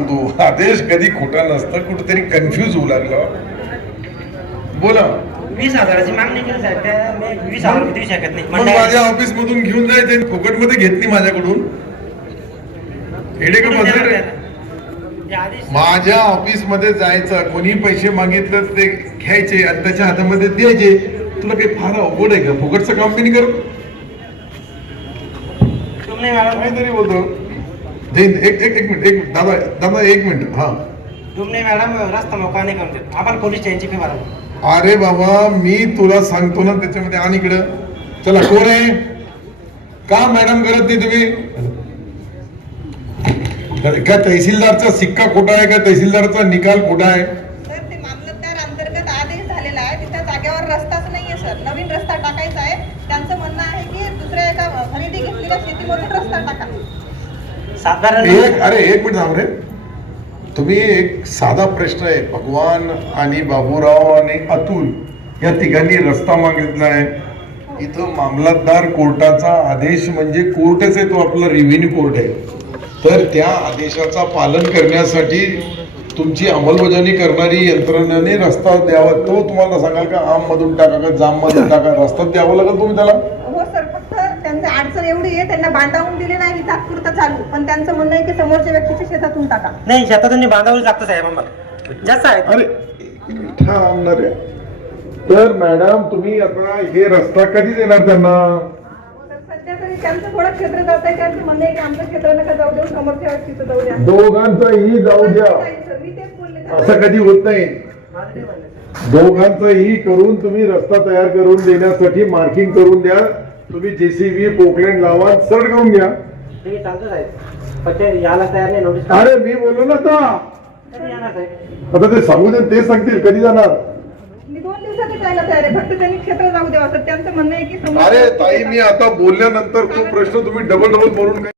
तो आदेश कधी खोटा नसतं, कुठेतरी कन्फ्यूज होऊ लागला. बोला. 20,000ची मागणी केली साहेब, त्या मी 20,000 देऊ शकत नाही. मग माझ्या ऑफिस मधून घेऊन जायचे, फुकट मध्ये घेतली माझ्याकडून. हेडे का बसले? माझ्या ऑफिस मध्ये जायचं, कोणी पैसे मागितलं ते घ्यायचे आणि त्याच्या हातामध्ये द्यायचे. तुला काही फार अवघड आहे का? फुकटचं काम मी नाही करत. काहीतरी बोलतो. एक मिनिट दादा एक मिनिट. हा तुमने मॅडम रस्ता मोका नाही करते, आपण पोलीस स्टेशनची फी भरा. अरे बाबा मी तुला सांगतो ना, त्याच्यामध्ये आणि इकडं चला. कोण आहे का मॅडम करत नाही तुम्ही? का तहसीलदारचा सिक्का खोटा आहे का? तहसीलदारचा निकाल खोटा आहे? सर ते मामलतदार अंतर्गत आदेश झालेला आहे, तिथल्या जागेवर रस्ताच नाहीये सर. नवीन रस्ता टाकायचा आहे. त्यांचं म्हणणं आहे की दुसऱ्या एका खरेदी घेतलेल्या शेतीमधून रस्ता टाका. साधारण एक मिनिट थांब रे. तुम्ही एक साधा प्रश्न आहे. भगवान आणि बाबूराव आणि अतुल या तिघांनी रस्ता मागितला आहे. इथं मामलतदार कोर्टाचा आदेश म्हणजे कोर्टच आहे, तो आपला रेव्हेन्यू कोर्ट आहे. तर त्या आदेशाचा पालन करण्यासाठी तुमची अंमलबजावणी करणारी यंत्रणेने रस्ता द्यावा. तो तुम्हाला सांगाल का आम मधून टाका का जाम मधून टाका? रस्ता द्यावा लागेल तुम्ही त्याला. हो सर, फक्त त्यांची अडचण एवढी आहे, त्यांना बांधावून दिले नाही तात्पुरतं चालू, पण त्यांचं म्हणणं आहे की समोरच्या व्यक्तीच्या शेतातून टाका. नाही, शेतातून बांधावं लागतं साहेब आम्हाला जास्त आहे. अरे थांबणार आहे. तर मॅडम तुम्ही आता हे रस्ता कधी देणार त्यांना? सध्या तरी त्यांचं थोडं क्षेत्र जात आहे, त्यांचं म्हणणं आहे की आमचं क्षेत्र नका जाऊ देऊ, समोरच्या व्यक्तीचं जाऊ द्या. दोघांचाही जाऊ द्या, मी तेच बोलले. असं कधी होत नाही. दोघांचाही करून तुम्ही रस्ता तयार करून देण्यासाठी मार्किंग करून द्या. तुम्ही जेसीबी पोकलँड लावा, सडकावून घ्या. ठीक आहे, चालतं साहेब. पण ते यायला तयार नाही. नोटीस अरे मी बोललो ना आता. आता ते सांगू दे, ते सांगतील कधी जाणार. मी 2 दिवसात जायला तयार आहे, फक्त त्यांनी क्षेत्र जाऊ द्यावं. त्यांचं म्हणणं आहे की अरे ताई, मी आता बोलल्यानंतर तो प्रश्न तुम्ही डबल बोलून